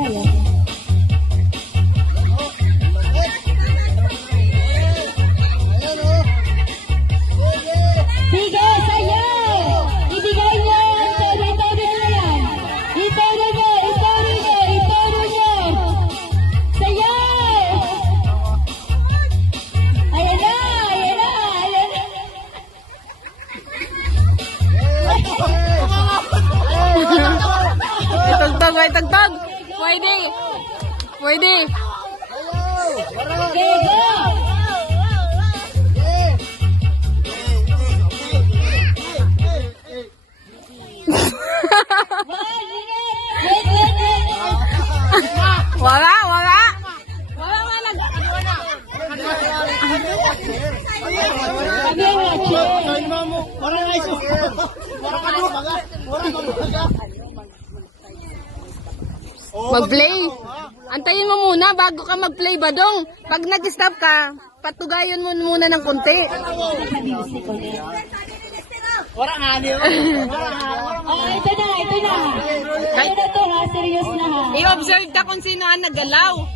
Bisaya. Sige, sayo! Ibigay niyo ang todo-todo na yan. Itono niyo, itono niyo, itono niyo. Sayo! Ayan na, ayan na, ayan na. Itugtog, may tugtog. Pwede. Pwede. Okay, go! Wala, wala. Wala nga nag... Sabi ang watcher. Mag-play. Antayin mo muna bago ka mag-play, Badong. Pag nag-stop ka, patugayon mo muna ng konti. Oh, ito na, ito na. Ito na to ha, serious na ha. I-observe ka kung sino ang nagalaw.